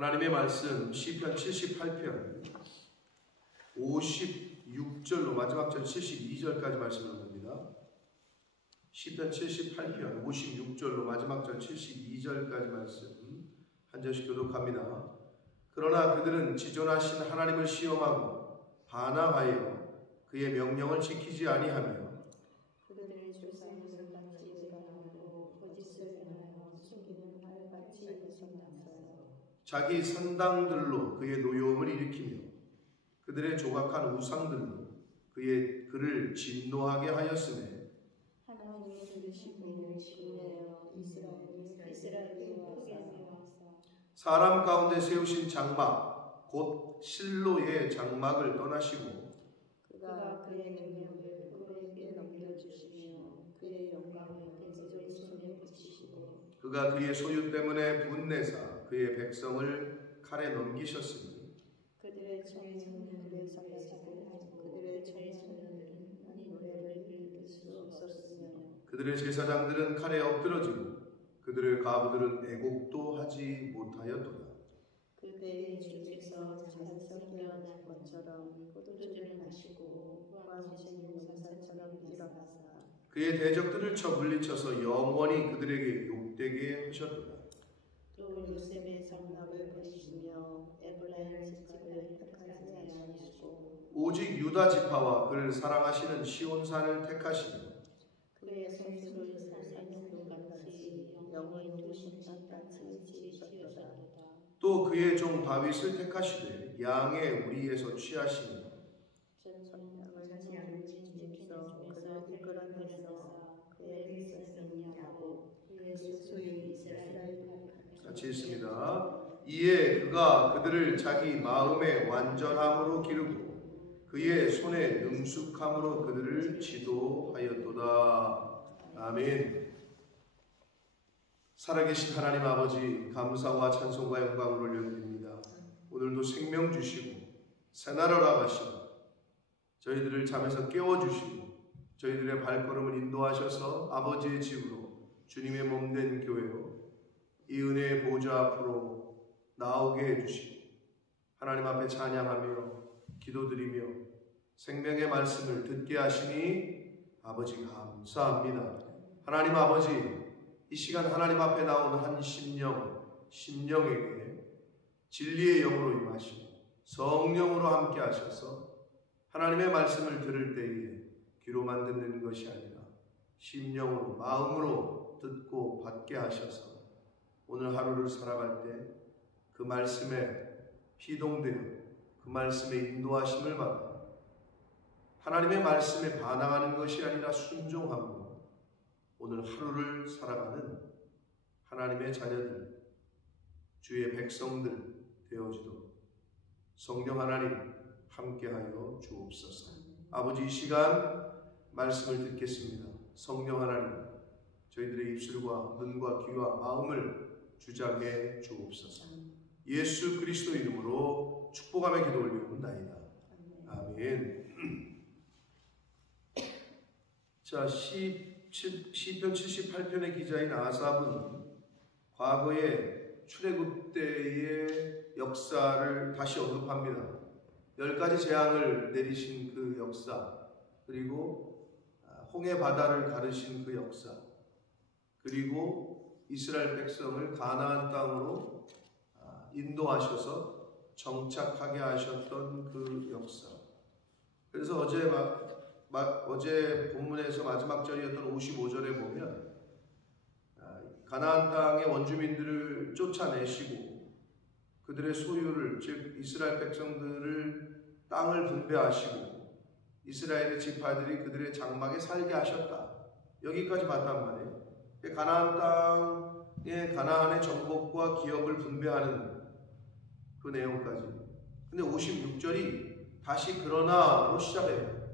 하나님의 말씀 시편 78편 56절로 마지막 절 72절까지 말씀을 봅니다. 시편 78편 56절로 마지막 절 72절까지 말씀 한 절씩 교독합니다. 그러나 그들은 지존하신 하나님을 시험하고 반항하여 그의 명령을 지키지 아니하며 그들의 조상들은 같이 의논하고 거짓을 행하여 숨기는 활같이 거듭났어요. 자기 산당들로 그의 노여움을 일으키며 그들의 조각한 우상들로 그를 진노하게 하였으며 하나님이 들으신 일을 지우려 이스라엘을 포기하사 사람 가운데 세우신 장막 곧 실로의 장막을 떠나시고 그가 그의 능력을 그에게 넘겨주시며 그의 영광을 대적의 손에 붙이시고 그가 그의 소유 때문에 분내사 그의 백성을 칼에 넘기셨으니 그들의 청소는 그들의 청소는 노래를 부를 수 없었으며 그들의 제사장들은 칼에 엎드러지고 그들의 과부들은 애곡도 하지 못하였도다. 그때의 주께서 자연스럽게 난 것처럼 포도주를 마시고 왕하신 용사처럼 일어나사 그의 대적들을 쳐 물리쳐서 영원히 그들에게 욕되게 하셨도다. 또 요셉의 성막을 버리시며 에브라임 집집을 택하지 아니하시고 오직 유다 지파와 그를 사랑하시는 시온산을 택하시며 그의 성수를 산도 같이 영원히 두신 땅같이 지으셨도다. 또 그의 종 다윗을 택하시되 양의 우리에서 취하시며 전성량을 지키면서 그를 이끌어내서 그의 백성을 하고 그의 소유 이스라엘을 같이 읽습니다. 이에 그가 그들을 자기 마음의 완전함으로 기르고 그의 손의 능숙함으로 그들을 지도하였도다. 아멘. 살아계신 하나님 아버지, 감사와 찬송과 영광을 올려드립니다. 오늘도 생명 주시고 새나라라 가시고 저희들을 잠에서 깨워주시고 저희들의 발걸음을 인도하셔서 아버지의 집으로 주님의 몸된 교회로 이 은혜의 보좌 앞으로 나오게 해주시고 하나님 앞에 찬양하며 기도드리며 생명의 말씀을 듣게 하시니 아버지 감사합니다. 하나님 아버지, 이 시간 하나님 앞에 나온 한 심령에게 진리의 영으로 임하시고 성령으로 함께 하셔서 하나님의 말씀을 들을 때에 귀로만 듣는 것이 아니라 심령으로 마음으로 듣고 받게 하셔서 오늘 하루를 살아갈 때 그 말씀에 희동되어 그 말씀에 인도하심을 받아 하나님의 말씀에 반항하는 것이 아니라 순종함으로 오늘 하루를 살아가는 하나님의 자녀들, 주의 백성들 되어지도록 성령 하나님 함께하여 주옵소서. 아버지, 이 시간 말씀을 듣겠습니다. 성령 하나님, 저희들의 입술과 눈과 귀와 마음을 주장해 주옵소서. 예수 그리스도 이름으로 축복하며 기도 올리옵나이다. 아멘. 자, 시편 78편의 기자인 아삽은 과거의 출애굽 때의 역사를 다시 언급합니다. 10가지 재앙을 내리신 그 역사, 그리고 홍해 바다를 가르신 그 역사, 그리고 이스라엘 백성을 가나안 땅으로 인도하셔서 정착하게 하셨던 그 역사. 그래서 어제 본문에서 마지막 절이었던 55절에 보면 가나안 땅의 원주민들을 쫓아내시고 그들의 소유를, 즉 이스라엘 백성들을 땅을 분배하시고 이스라엘의 지파들이 그들의 장막에 살게 하셨다. 여기까지 봤단 말이에요. 가나안 땅의 가나안의 정복과 기업을 분배하는 그 내용까지. 근데 56절이 다시 그러나로 시작해요.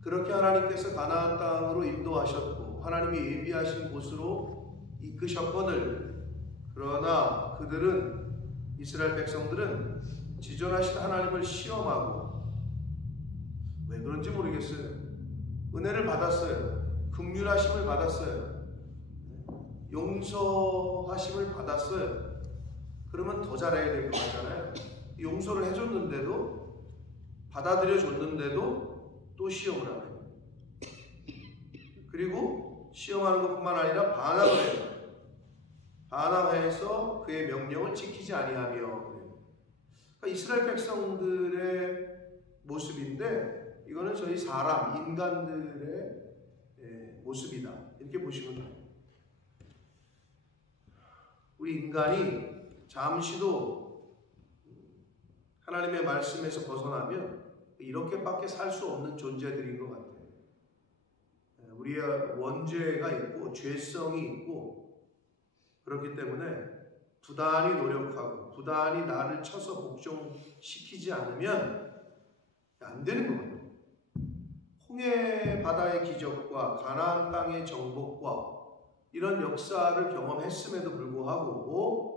그렇게 하나님께서 가나안 땅으로 인도하셨고 하나님이 예비하신 곳으로 이끄셨거늘 그러나 그들은, 이스라엘 백성들은 지존하신 하나님을 시험하고, 왜 그런지 모르겠어요. 은혜를 받았어요. 긍휼하심을 받았어요. 용서하심을 받았어요. 그러면 더 잘해야 될 거 같잖아요. 용서를 해줬는데도, 받아들여 줬는데도 또 시험을 하는. 그리고 시험하는 것뿐만 아니라 반항을 해요. 반항해서 그의 명령을 지키지 아니하며. 그러니까 이스라엘 백성들의 모습인데, 이거는 저희 사람, 인간들의 모습이다, 이렇게 보시면 돼요. 우리 인간이 잠시도 하나님의 말씀에서 벗어나면 이렇게밖에 살 수 없는 존재들인 것 같아요. 우리의 원죄가 있고 죄성이 있고, 그렇기 때문에 부단히 노력하고 부단히 나를 쳐서 복종시키지 않으면 안 되는 거예요. 홍해 바다의 기적과 가나안 땅의 정복과 이런 역사를 경험했음에도 불구하고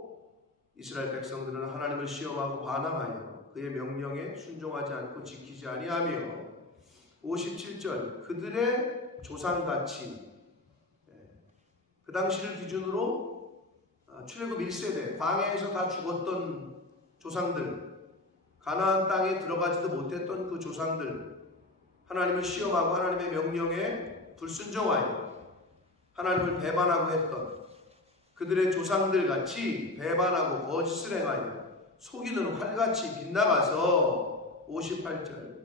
이스라엘 백성들은 하나님을 시험하고 반항하여 그의 명령에 순종하지 않고 지키지 아니하며, 57절, 그들의 조상같이, 그 당시를 기준으로 출애굽 1세대 광야에서 다 죽었던 조상들, 가나안 땅에 들어가지도 못했던 그 조상들, 하나님을 시험하고 하나님의 명령에 불순종하여 하나님을 배반하고 했던 그들의 조상들 같이 배반하고 거짓을 행하여 속이는 활같이 빗나가서, 58절,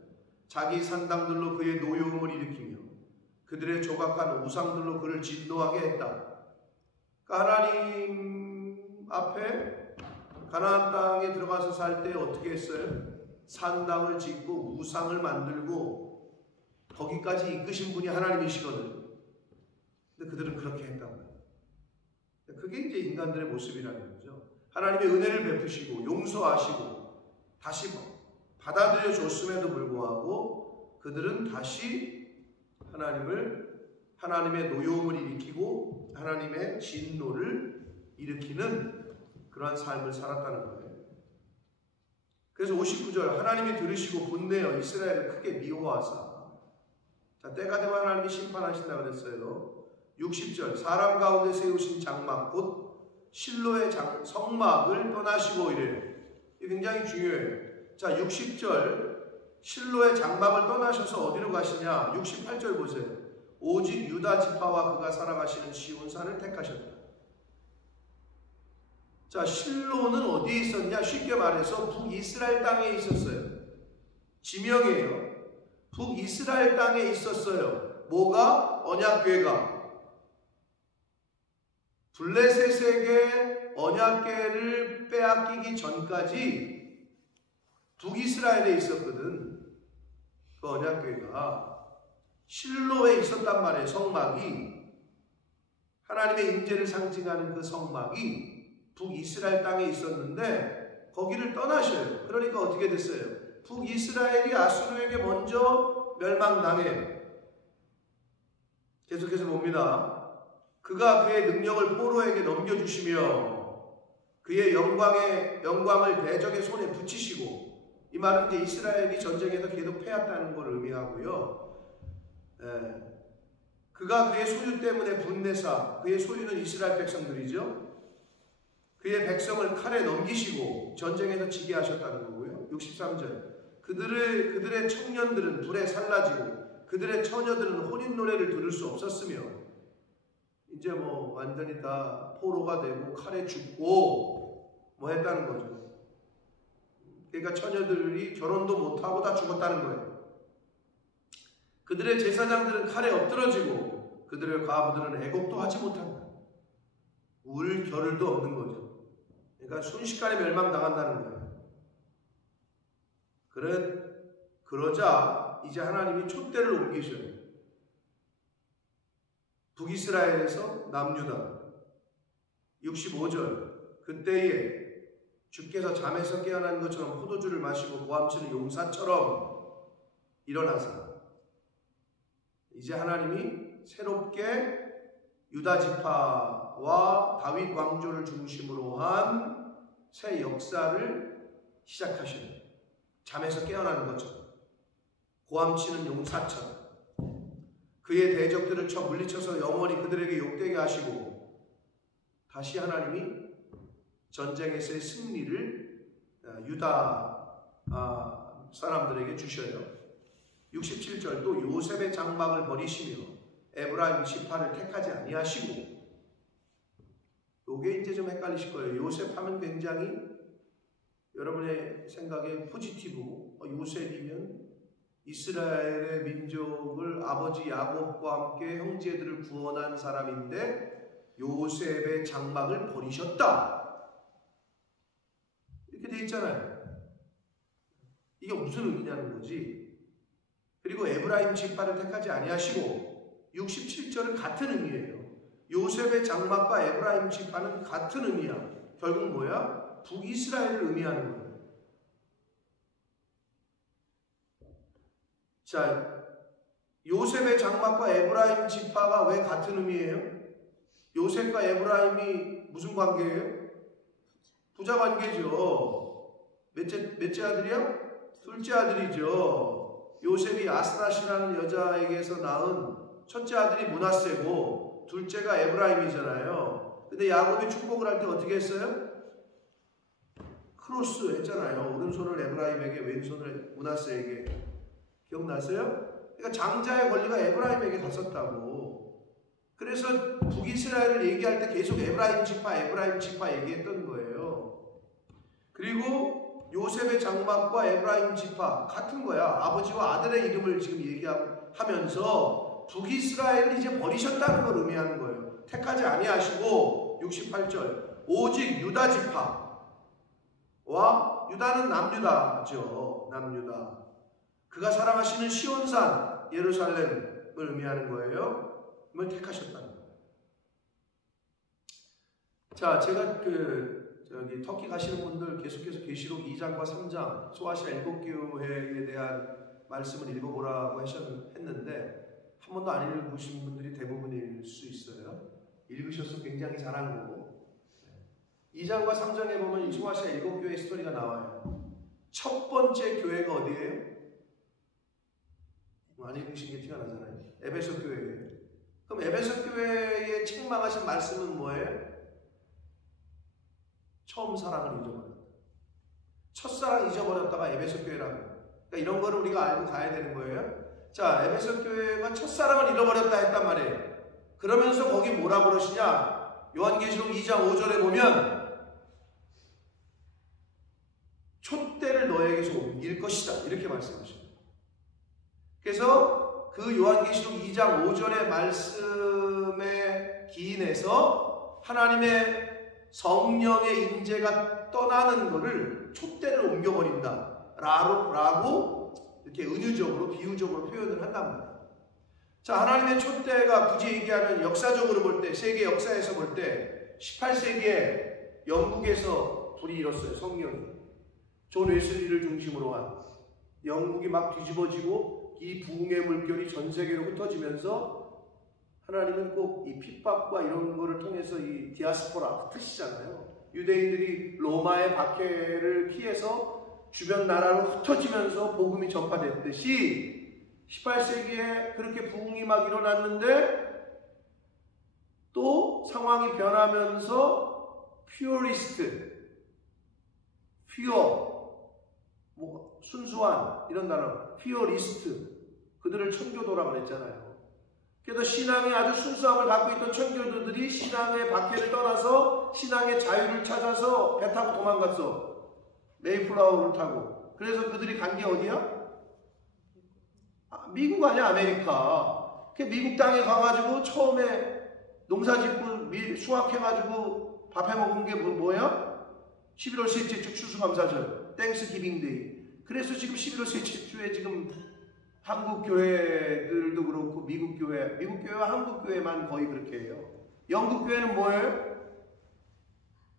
자기 산당들로 그의 노여움을 일으키며 그들의 조각한 우상들로 그를 진노하게 했다. 그러니까 하나님 앞에 가나안 땅에 들어가서 살 때 어떻게 했어요? 산당을 짓고 우상을 만들고 거기까지 이끄신 분이 하나님이시거든. 근데 그들은 그렇게 했단 말이에요. 그게 이제 인간들의 모습이라는 거죠. 하나님의 은혜를 베푸시고 용서하시고 다시 받아들여 줬음에도 불구하고 그들은 다시 하나님의 노여움을 일으키고 하나님의 진노를 일으키는 그러한 삶을 살았다는 거예요. 그래서 59절, 하나님이 들으시고 분내어 이스라엘을 크게 미워하사, 자, 때가 되면 하나님이 심판하신다고 그랬어요. 60절, 사람 가운데 세우신 장막 곧 실로의 성막을 떠나시고 이래요. 이게 굉장히 중요해요. 자, 60절, 실로의 장막을 떠나셔서 어디로 가시냐? 68절 보세요. 오직 유다 지파와 그가 살아가시는 시온산을 택하셨다. 자, 실로는 어디에 있었냐? 쉽게 말해서 북이스라엘 땅에 있었어요. 지명이에요. 북이스라엘 땅에 있었어요. 뭐가? 언약궤가. 블레셋에게 언약궤를 빼앗기기 전까지 북이스라엘에 있었거든. 그 언약궤가 실로에 있었단 말이에요. 성막이, 하나님의 임재를 상징하는 그 성막이 북이스라엘 땅에 있었는데 거기를 떠나셔요. 그러니까 어떻게 됐어요? 북이스라엘이 아수르에게 먼저 멸망당해. 계속해서 봅니다. 그가 그의 능력을 포로에게 넘겨주시며 그의 영광을 대적의 손에 붙이시고, 이 말은 이제 이스라엘이 전쟁에서 계속 패했다는 걸 의미하고요. 그가 그의 소유 때문에 분내사, 그의 소유는 이스라엘 백성들이죠. 그의 백성을 칼에 넘기시고 전쟁에서 지게 하셨다는 거고요. 63절, 그들의 청년들은 불에 살라지고 그들의 처녀들은 혼인 노래를 들을 수 없었으며, 이제 완전히 다 포로가 되고 칼에 죽고 했다는 거죠. 그러니까 처녀들이 결혼도 못하고 다 죽었다는 거예요. 그들의 제사장들은 칼에 엎드러지고 그들의 과부들은 애곡도 하지 못한다. 울 겨를도 없는 거죠. 그러니까 순식간에 멸망당한다는 거예요. 그러자 이제 하나님이 촛대를 옮기셔요. 북이스라엘에서 남유다. 65절, 그때에 주께서 잠에서 깨어난 것처럼 포도주를 마시고 고함치는 용사처럼 일어나사, 이제 하나님이 새롭게 유다 지파와 다윗 왕조를 중심으로 한 새 역사를 시작하셔요. 잠에서 깨어나는 것처럼, 고함치는 용사처럼 그의 대적들을 물리쳐서 영원히 그들에게 욕되게 하시고, 다시 하나님이 전쟁에서의 승리를 유다 사람들에게 주셔요. 67절 또 요셉의 장막을 버리시며 에브라임 지파를 택하지 아니하시고, 요게 이제 좀 헷갈리실 거예요. 요셉 하면 굉장히 여러분의 생각에 포지티브고, 요셉이면 이스라엘의 민족을 아버지 야곱과 함께 형제들을 구원한 사람인데 요셉의 장막을 버리셨다, 이렇게 돼 있잖아요. 이게 무슨 의미냐는 거지. 그리고 에브라임 지파를 택하지 아니하시고, 67절은 같은 의미예요. 요셉의 장막과 에브라임 지파는 같은 의미야. 결국 뭐야? 북이스라엘을 의미하는 거예요. 자, 요셉의 장막과 에브라임 지파가 왜 같은 의미예요? 요셉과 에브라임이 무슨 관계예요? 부자 관계죠. 몇째 아들이야? 둘째 아들이죠. 요셉이 아스낫이라는 여자에게서 낳은 첫째 아들이 므낫세고 둘째가 에브라임이잖아요. 근데 야곱이 축복을 할 때 어떻게 했어요? 크로스 했잖아요. 오른손을 에브라임에게, 왼손을 므낫세에게. 기억나세요? 그러니까 장자의 권리가 에브라임에게 갔었다고. 그래서 북이스라엘을 얘기할 때 계속 에브라임 지파 얘기했던 거예요. 그리고 요셉의 장막과 에브라임 지파 같은 거야. 아버지와 아들의 이름을 지금 얘기하면서 북이스라엘을 이제 버리셨다는 걸 의미하는 거예요. 택하지 아니하시고, 68절 오직 유다 지파와, 유다는 남유다죠. 남유다. 그가 사랑하시는 시온산 예루살렘을 의미하는 거예요. 그걸 택하셨다는 거예요. 자, 제가 터키 가시는 분들 계속해서 계시록 2장과 3장 소아시아 7교회에 대한 말씀을 읽어보라고 했는데 한 번도 안 읽으신 분들이 대부분일 수 있어요. 읽으셔서 굉장히 잘한 거고, 2장과 3장에 보면 이 소아시아 7교회 스토리가 나와요. 첫 번째 교회가 어디예요? 많이 읽으신 게 티가 나잖아요. 에베소 교회예요. 그럼 에베소 교회에 책망하신 말씀은 뭐예요? 처음 사랑을 잊어버렸다. 첫사랑 잊어버렸다가 에베소 교회라고. 그러니까 이런 거를 우리가 알고 가야 되는 거예요. 자, 에베소 교회가 첫사랑을 잃어버렸다 했단 말이에요. 그러면서 거기 뭐라 그러시냐? 요한계시록 2장 5절에 보면 촛대를 너에게서 옮길 것이다, 이렇게 말씀하셔요. 그래서 그 요한계시록 2장 5절의 말씀에 기인해서 하나님의 성령의 임재가 떠나는 것을 촛대를 옮겨버린다 라고 이렇게 은유적으로 비유적으로 표현을 한단 말이에요. 자, 하나님의 촛대가 굳이 얘기하면 역사적으로 볼 때, 세계 역사에서 볼 때 18세기에 영국에서 불이 일었어요. 성령이 존 웨슬리를 중심으로 한, 영국이 막 뒤집어지고 이 부흥의 물결이 전 세계로 흩어지면서 하나님은 꼭 이 핍박과 이런 거를 통해서 이 디아스포라 흩으시잖아요. 유대인들이 로마의 박해를 피해서 주변 나라로 흩어지면서 복음이 전파됐듯이 18세기에 그렇게 부흥이 막 일어났는데 또 상황이 변하면서 퓨어리스트, 순수한 이런 단어, 퓨어리스트, 그들을 천교도라고 그랬잖아요. 그래서 신앙에 아주 순수함을 갖고 있던 천교도들이 신앙의 박해를 떠나서 신앙의 자유를 찾아서 배 타고 도망갔어. 메이플라워를 타고. 그래서 그들이 간 게 어디야? 미국 아니야, 아메리카. 미국 땅에 가가지고 처음에 농사 짓고 수확해가지고 밥 해먹은 게 뭐야? 11월 셋째 주 추수감사절, 땡스기빙데이. 그래서 지금 11월 셋째 주에 지금 한국 교회들도 그렇고 미국 교회와 한국 교회만 거의 그렇게 해요. 영국 교회는 뭐예요?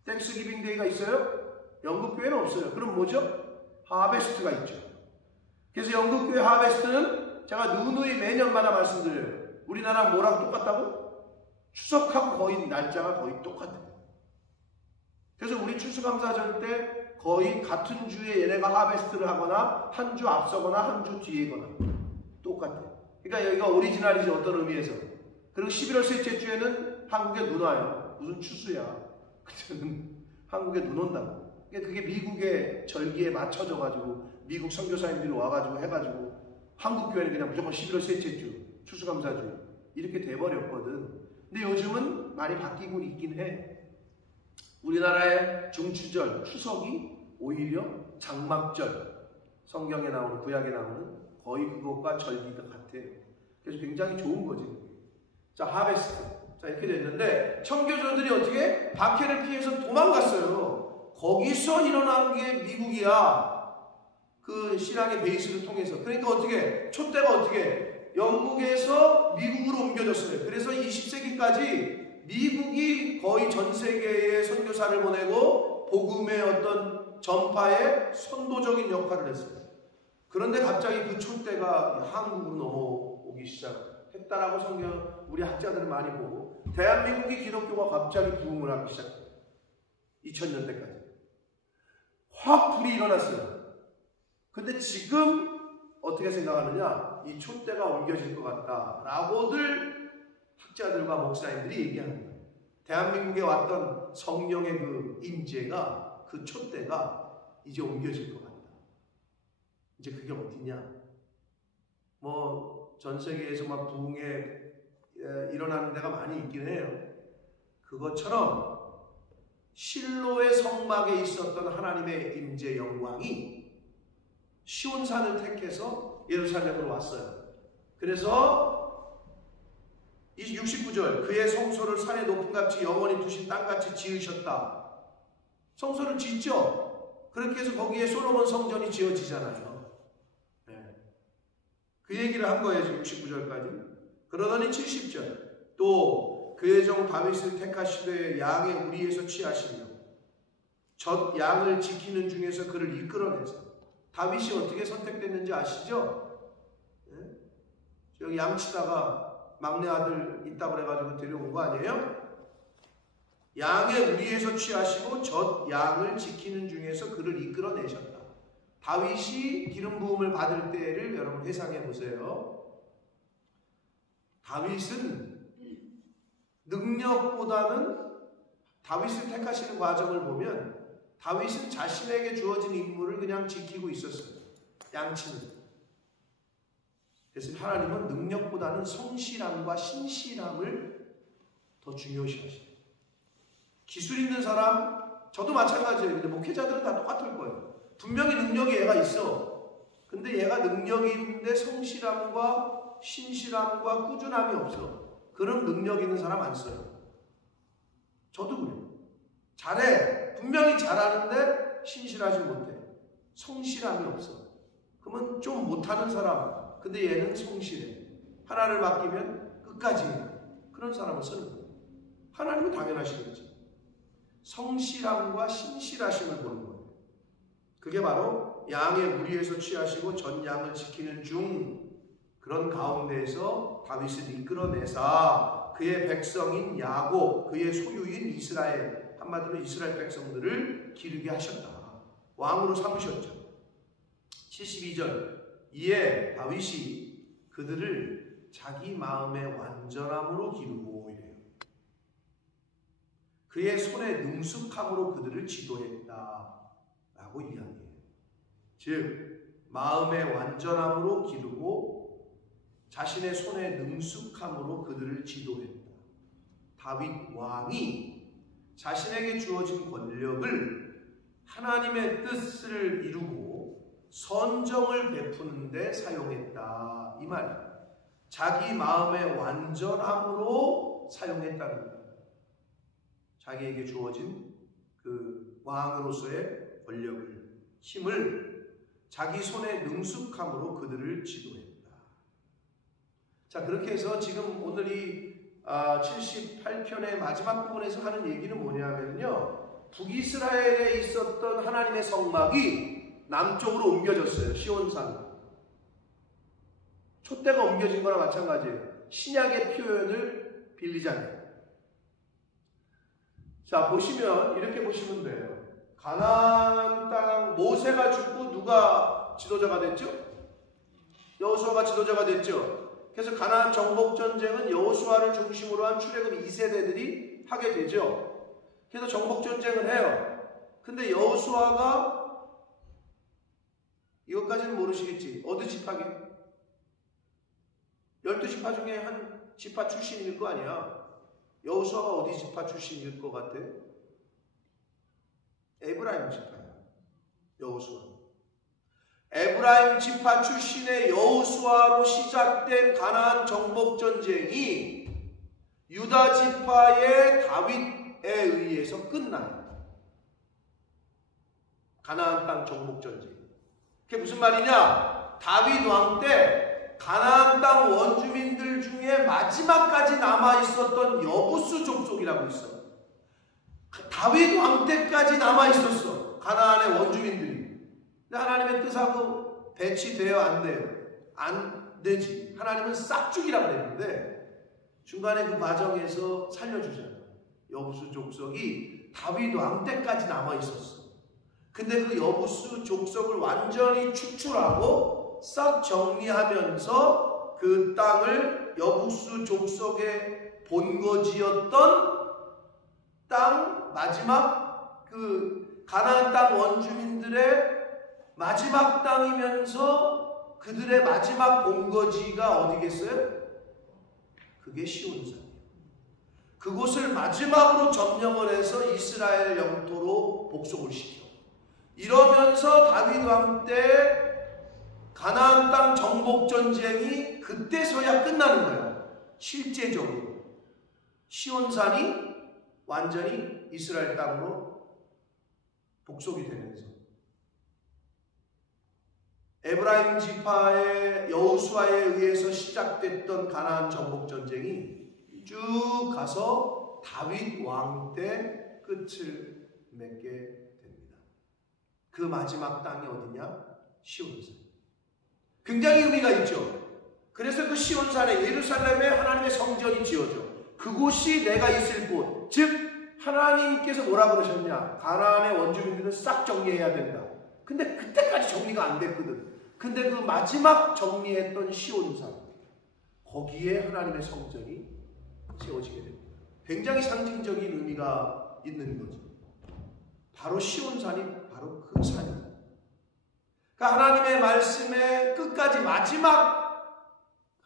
땡스기빙데이가 있어요? 영국 교회는 없어요. 그럼 뭐죠? 하베스트가 있죠. 그래서 영국 교회 하베스트는 제가 누누이 매년마다 말씀드려요. 우리나라랑 뭐랑 똑같다고? 추석하고 거의 날짜가 거의 똑같아요. 그래서 우리 추수감사절 때 거의 같은 주에 얘네가 하베스트를 하거나 한 주 앞서거나 한 주 뒤에거나 똑같아요. 그러니까 여기가 오리지널이지, 어떤 의미에서. 그리고 11월 셋째 주에는 한국에 눈 와요. 무슨 추수야. 그때는 한국에 눈 온다고. 그게 미국의 절기에 맞춰져가지고 미국 선교사님들이 와가지고 해가지고 한국 교회는 그냥 무조건 11월 셋째 주 추수감사주 이렇게 돼버렸거든. 근데 요즘은 많이 바뀌고 있긴 해. 우리나라의 중추절 추석이 오히려 장막절, 성경에 나오는 구약에 나오는 거의 그것과 절기가 같아요. 그래서 굉장히 좋은 거지. 자, 하베스트. 자, 이렇게 됐는데 청교도들이 어떻게 박해를 피해서 도망갔어요. 거기서 일어난 게 미국이야. 그 신앙의 베이스를 통해서. 그러니까 어떻게 촛대가 어떻게 영국에서 미국으로 옮겨졌어요. 그래서 20세기까지 미국이 거의 전 세계에 선교사를 보내고 복음의 어떤 전파에 선도적인 역할을 했어요. 그런데 갑자기 그 촛대가 한국으로 넘어오기 시작했다라고 성경 우리 학자들은 많이 보고 대한민국의 기독교가 갑자기 부흥을 하기 시작해요. 2000년대까지 확 불이 일어났어요. 근데 지금 어떻게 생각하느냐? 이 촛대가 옮겨질 것 같다라고들 학자들과 목사님들이 얘기하는 거예요. 대한민국에 왔던 성령의 그 임재가 그 촛대가 이제 옮겨질 것 같다. 이제 그게 어디냐? 뭐 전 세계에서 막 부흥에 일어나는 데가 많이 있긴 해요. 그것처럼 실로의 성막에 있었던 하나님의 임재 영광이 시온산을 택해서 예루살렘으로 왔어요. 그래서 69절 그의 성소를 산의 높은 값이 영원히 두신 땅같이 지으셨다. 성소를 짓죠. 그렇게 해서 거기에 솔로몬 성전이 지어지잖아요. 네. 그 얘기를 한 거예요. 지금 69절까지. 그러더니 70절 또 그의 종 다윗을 택하시되 양의 우리에서 취하시며 젖 양을 지키는 중에서 그를 이끌어내서 다윗이 어떻게 선택됐는지 아시죠? 네? 여기 양치다가 막내 아들 있다고 그래가지고 데려온 거 아니에요? 양의 우리에서 취하시고 젖 양을 지키는 중에서 그를 이끌어내셨다. 다윗이 기름 부음을 받을 때를 여러분 회상해 보세요. 다윗은 능력보다는 다윗을 택하시는 과정을 보면 다윗은 자신에게 주어진 임무를 그냥 지키고 있었어요. 양치는. 그래서 하나님은 능력보다는 성실함과 신실함을 더 중요시 하시죠. 기술 있는 사람, 저도 마찬가지예요. 근데 목회자들은 다 똑같을 거예요. 분명히 능력이 얘가 있어. 근데 얘가 능력이 있는데 성실함과 신실함과 꾸준함이 없어. 그럼 능력 있는 사람 안 써요. 저도 그래요. 잘해. 분명히 잘하는데 신실하지 못해. 성실함이 없어. 그러면 좀 못하는 사람. 근데 얘는 성실해. 하나를 맡기면 끝까지 해. 그런 사람을 쓰는 거예요. 하나님은 당연하신 거지. 성실함과 신실하심을 보는 거예요. 그게 바로 양의 무리에서 취하시고 전 양을 지키는 중 그런 가운데에서 다윗을 이끌어내사 그의 백성인 야곱, 그의 소유인 이스라엘, 한마디로 이스라엘 백성들을 기르게 하셨다. 왕으로 삼으셨죠. 72절 이에 다윗이 그들을 자기 마음의 완전함으로 기르고 이래요. 그의 손의 능숙함으로 그들을 지도했다 라고 이야기해요. 즉 마음의 완전함으로 기르고 자신의 손의 능숙함으로 그들을 지도했다. 다윗 왕이 자신에게 주어진 권력을 하나님의 뜻을 이루고 선정을 베푸는 데 사용했다. 이 말이에요. 자기 마음의 완전함으로 사용했다는 거예요. 자기에게 주어진 그 왕으로서의 권력을, 힘을 자기 손의 능숙함으로 그들을 지도했다. 자, 그렇게 해서 지금 오늘 이 78편의 마지막 부분에서 하는 얘기는 뭐냐면요, 북이스라엘에 있었던 하나님의 성막이 남쪽으로 옮겨졌어요. 시온산. 촛대가 옮겨진 거나 마찬가지예요. 신약의 표현을 빌리자면. 자, 보시면 이렇게 보시면 돼요. 가나안 땅 모세가 죽고 누가 지도자가 됐죠? 여호수아가 지도자가 됐죠. 그래서 가나안 정복 전쟁은 여호수아를 중심으로 한 출애굽 2세대들이 하게 되죠. 그래서 정복 전쟁을 해요. 근데 여호수아가 이것까지는 모르시겠지. 어느 지파게? 12지파 중에 한 지파 출신일 거 아니야. 여호수아가 어디 지파 출신일 것 같아? 에브라임 지파야. 여호수아. 에브라임 지파 출신의 여호수아로 시작된 가나안 정복 전쟁이 유다 지파의 다윗에 의해서 끝나요. 가나안 땅 정복 전쟁. 그게 무슨 말이냐? 다윗 왕 때 가나안 땅 원주민들 중에 마지막까지 남아 있었던 여부수 족속이라고 있어. 다윗 왕 때까지 남아 있었어. 가나안의 원주민들이. 근데 하나님의 뜻하고 배치돼요? 안 돼요? 안 되지. 하나님은 싹 죽이라고 그랬는데 중간에 그 과정에서 살려주잖아요. 여부수 족속이 다윗 왕 때까지 남아 있었어. 근데 그 여부수 족속을 완전히 추출하고 싹 정리하면서 그 땅을 여부수 족속의 본거지였던 땅, 마지막 그 가나안 땅 원주민들의 마지막 땅이면서 그들의 마지막 본거지가 어디겠어요? 그게 시온산이에요. 그곳을 마지막으로 점령을 해서 이스라엘 영토로 복속을 시켜. 이러면서 다윗 왕 때 가나안 땅 정복 전쟁이 그때서야 끝나는 거예요. 실제적으로 시온산이 완전히 이스라엘 땅으로 복속이 되면서 에브라임 지파의 여호수아에 의해서 시작됐던 가나안 정복 전쟁이 쭉 가서 다윗 왕 때 끝을 맺게 됩니다. 그 마지막 땅이 어디냐? 시온산. 굉장히 의미가 있죠. 그래서 그 시온산에 예루살렘에 하나님의 성전이 지어져. 그곳이 내가 있을 곳. 즉 하나님께서 뭐라 그러셨냐? 가나안의 원주민들은 싹 정리해야 된다. 근데 그때까지 정리가 안 됐거든. 근데 그 마지막 정리했던 시온산, 거기에 하나님의 성전이 세워지게 됩니다. 굉장히 상징적인 의미가 있는 거죠. 바로 시온산이 바로 그 산입니다. 그러니까 하나님의 말씀에 끝까지 마지막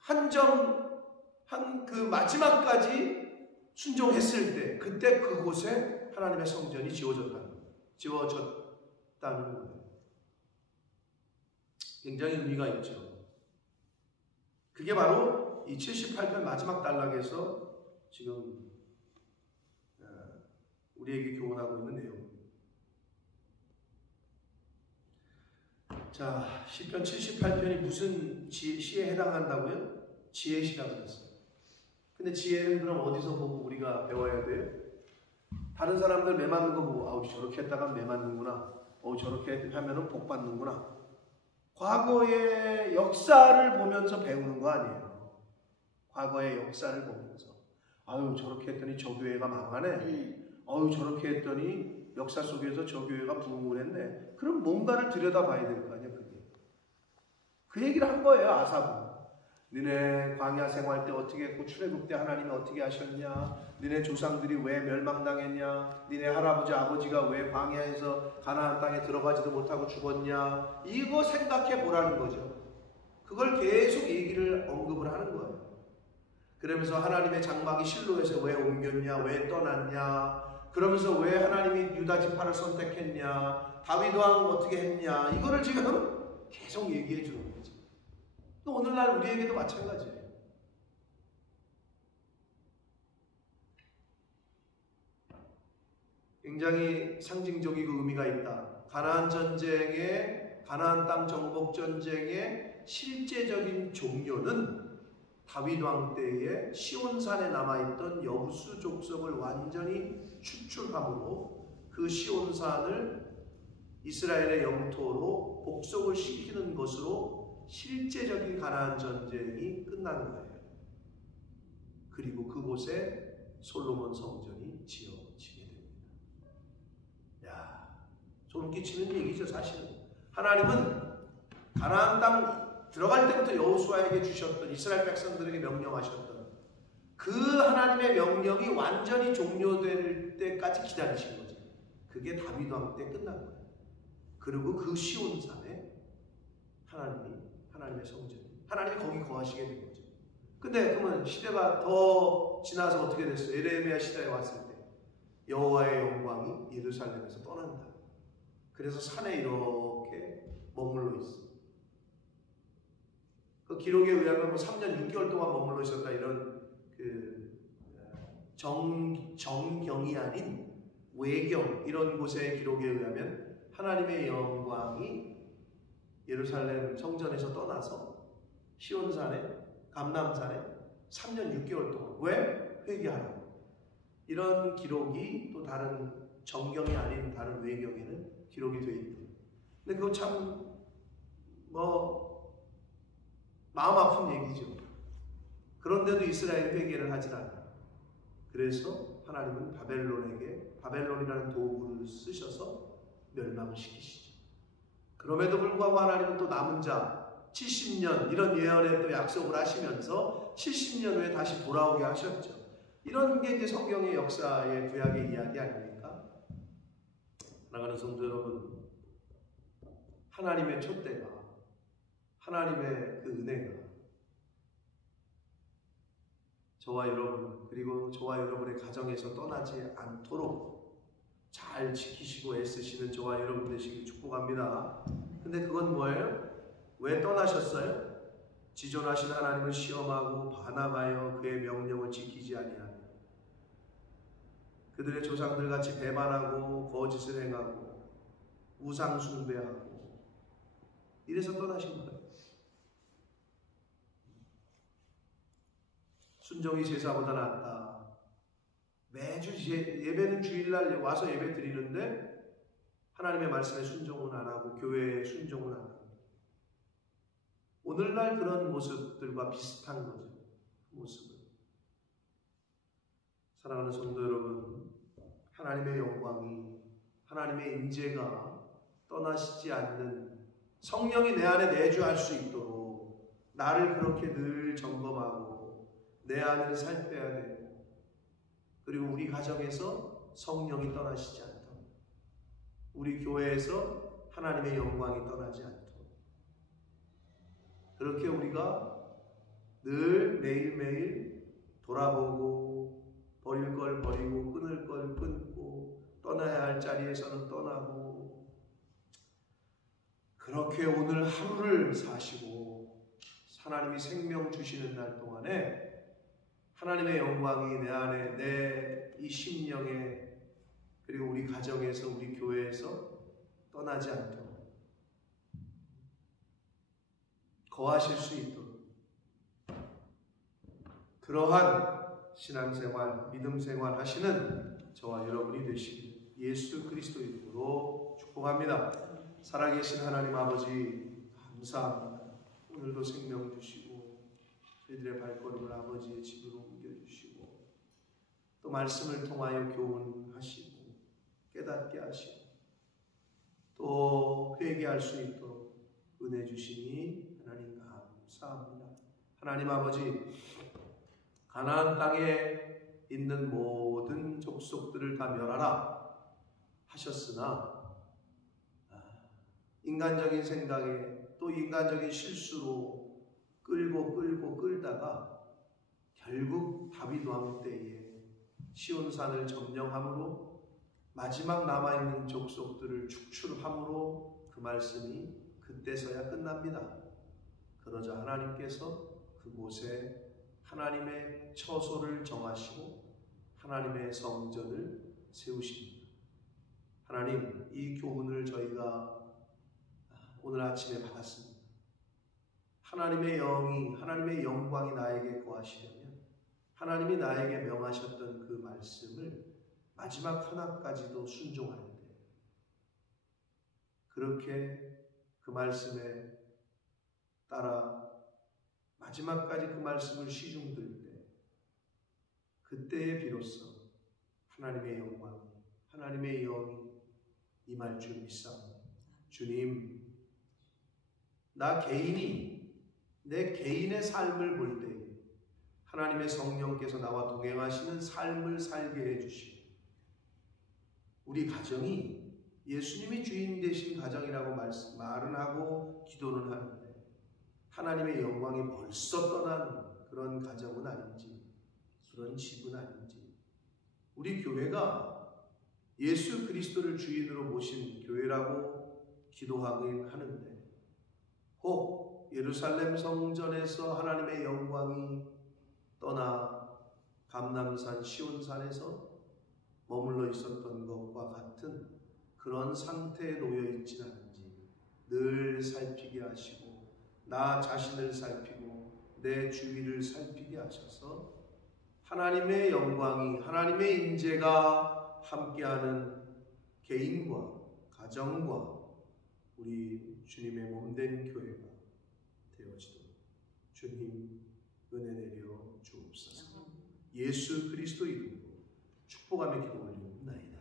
한 그 마지막까지 순종했을 때, 그때 그곳에 하나님의 성전이 지어졌다는 거예요. 굉장히 의미가 있죠. 그게 바로 이 78편 마지막 단락에서 지금 우리에게 교훈하고 있는 내용입니다. 자, 시편 78편이 무슨 시에 해당한다고요? 지혜시라고 그랬어요. 근데 지혜는 그럼 어디서 보고 우리가 배워야 돼요? 다른 사람들 매 맞는 거 보고 아우 저렇게 했다가 매 맞는구나. 저렇게 하면은 복 받는구나. 과거의 역사를 보면서 배우는 거 아니에요. 과거의 역사를 보면서 아유 저렇게 했더니 저 교회가 망하네. 아유 저렇게 했더니 역사 속에서 저 교회가 부흥을 했네. 그럼 뭔가를 들여다봐야 될 거 아니에요. 그게. 그 얘기를 한 거예요. 아삽은. 너네 광야 생활 때 어떻게 했고 출애굽 때 하나님이 어떻게 하셨냐. 너네 조상들이 왜 멸망당했냐. 너네 할아버지 아버지가 왜 광야에서 가나안 땅에 들어가지도 못하고 죽었냐. 이거 생각해 보라는 거죠. 그걸 계속 얘기를 언급을 하는 거예요. 그러면서 하나님의 장막이 실로에서 왜 옮겼냐. 왜 떠났냐. 그러면서 왜 하나님이 유다 지파를 선택했냐. 다윗 왕 어떻게 했냐. 이거를 지금 계속 얘기해 주는 거죠. 또 오늘날 우리에게도 마찬가지예요. 굉장히 상징적이고 의미가 있다. 가나안 땅 정복 전쟁의 실제적인 종료는 다윗 왕 때에 시온산에 남아있던 여부수 족속을 완전히 추출함으로 그 시온산을 이스라엘의 영토로 복속을 시키는 것으로 실제적인 가나안 전쟁이 끝나는 거예요. 그리고 그곳에 솔로몬 성전이 지어지게 됩니다. 야, 소름 끼치는 얘기죠. 사실은 하나님은 가나안 땅 들어갈 때부터 여호수아에게 주셨던, 이스라엘 백성들에게 명령하셨던 그 하나님의 명령이 완전히 종료될 때까지 기다리신 거죠. 그게 다윗 왕 때 끝난 거예요. 그리고 그 시온산에 하나님의 성전이, 하나님이 거기 거하시게 된 거죠. 근데 그러면 시대가 더 지나서 어떻게 됐어요? 에레미야 시대에 왔을 때 여호와의 영광이 예루살렘에서 떠난다. 그래서 산에 이렇게 머물러 있어. 그 기록에 의하면 뭐 3년 6개월 동안 머물러 있었다, 이런 그 정경이 아닌 외경, 이런 곳의 기록에 의하면 하나님의 영광이 예루살렘 성전에서 떠나서 시온산에, 감람산에 3년 6개월 동안, 왜? 회개하라고. 이런 기록이 또 다른 정경이 아닌 다른 외경에는 기록이 되어 있대요. 근데 그거 참 마음 아픈 얘기죠. 그런데도 이스라엘 회개를 하질 않아요. 그래서 하나님은 바벨론이라는 도구를 쓰셔서 멸망을 시키시죠. 그럼에도 불구하고 하나님은 또 남은 자 70년, 이런 예언에 또 약속을 하시면서 70년 후에 다시 돌아오게 하셨죠. 이런 게 이제 성경의 역사의 구약의 이야기 아닙니까? 사랑하는 성도 여러분, 하나님의 촛대가, 하나님의 그 은혜가 저와 여러분, 그리고 저와 여러분의 가정에서 떠나지 않도록 잘 지키시고 애쓰시는 저와 여러분 되시길 축복합니다. 근데 그건 뭐예요? 왜 떠나셨어요? 지존하신 하나님을 시험하고 반항하여 그의 명령을 지키지 아니하며 그들의 조상들 같이 배반하고 거짓을 행하고 우상 숭배하고, 이래서 떠나신 거예요. 순종이 제사보다 낫다. 매주 예배는 주일날 와서 예배 드리는데 하나님의 말씀에 순종은 안 하고 교회에 순종은 안 하고, 오늘날 그런 모습들과 비슷한 거죠. 그 모습은. 사랑하는 성도 여러분, 하나님의 영광이, 하나님의 임재가 떠나시지 않는, 성령이 내 안에 내주할 수 있도록 나를 그렇게 늘 점검하고 내 안을 살펴야 되고, 그리고 우리 가정에서 성령이 떠나시지 않도록, 우리 교회에서 하나님의 영광이 떠나지 않도록, 그렇게 우리가 늘 매일매일 돌아보고, 버릴 걸 버리고 끊을 걸 끊고 떠나야 할 자리에서는 떠나고, 그렇게 오늘 하루를 사시고 하나님이 생명 주시는 날 동안에 하나님의 영광이 내 안에, 내 이 심령에, 그리고 우리 가정에서, 우리 교회에서 떠나지 않도록 거하실 수 있도록, 그러한 신앙생활, 믿음생활 하시는 저와 여러분이 되시길 예수 그리스도 이름으로 축복합니다. 살아계신 하나님 아버지, 감사합니다. 오늘도 생명 주시고 저희들의 발걸음을 아버지의 집으로 옮겨주시고, 또 말씀을 통하여 교훈하시고 깨닫게 하시고 또 회개할 수 있도록 은혜 주시니 하나님 감사합니다. 하나님 아버지, 가나안 땅에 있는 모든 족속들을 다 멸하라 하셨으나 인간적인 생각에 또 인간적인 실수로 끌다가 결국 다윗 왕 때에 시온산을 점령함으로 마지막 남아있는 족속들을 축출함으로 그 말씀이 그때서야 끝납니다. 그러자 하나님께서 그곳에 하나님의 처소를 정하시고 하나님의 성전을 세우십니다. 하나님, 이 교훈을 저희가 오늘 아침에 받았습니다. 하나님의 영이, 하나님의 영광이 나에게 거하시려면 하나님이 나에게 명하셨던 그 말씀을 마지막 하나까지도 순종할 때, 그렇게 그 말씀에 따라 마지막까지 그 말씀을 시중들 때, 그때에 비로소 하나님의 영광, 하나님의 영이 임할 줄 믿사옵니다. 주님, 나 개인이 내 개인의 삶을 볼 때 하나님의 성령께서 나와 동행하시는 삶을 살게 해주시고, 우리 가정이 예수님이 주인 되신 가정이라고 말은 하고 기도는 하는데 하나님의 영광이 벌써 떠난 그런 가정은 아닌지, 그런 집은 아닌지, 우리 교회가 예수 그리스도를 주인으로 모신 교회라고 기도하긴 하는데 혹 예루살렘 성전에서 하나님의 영광이 떠나 감람산 시온산에서 머물러 있었던 것과 같은 그런 상태에 놓여 있지 않은지 늘 살피게 하시고 나 자신을 살피고 내 주위를 살피게 하셔서 하나님의 영광이, 하나님의 임재가 함께하는 개인과 가정과 우리 주님의 몸된 교회가 되어지도록 주님 은혜 내려 주옵소서. 예수 그리스도 이름으로 축복하며 기도 올리옵나이다.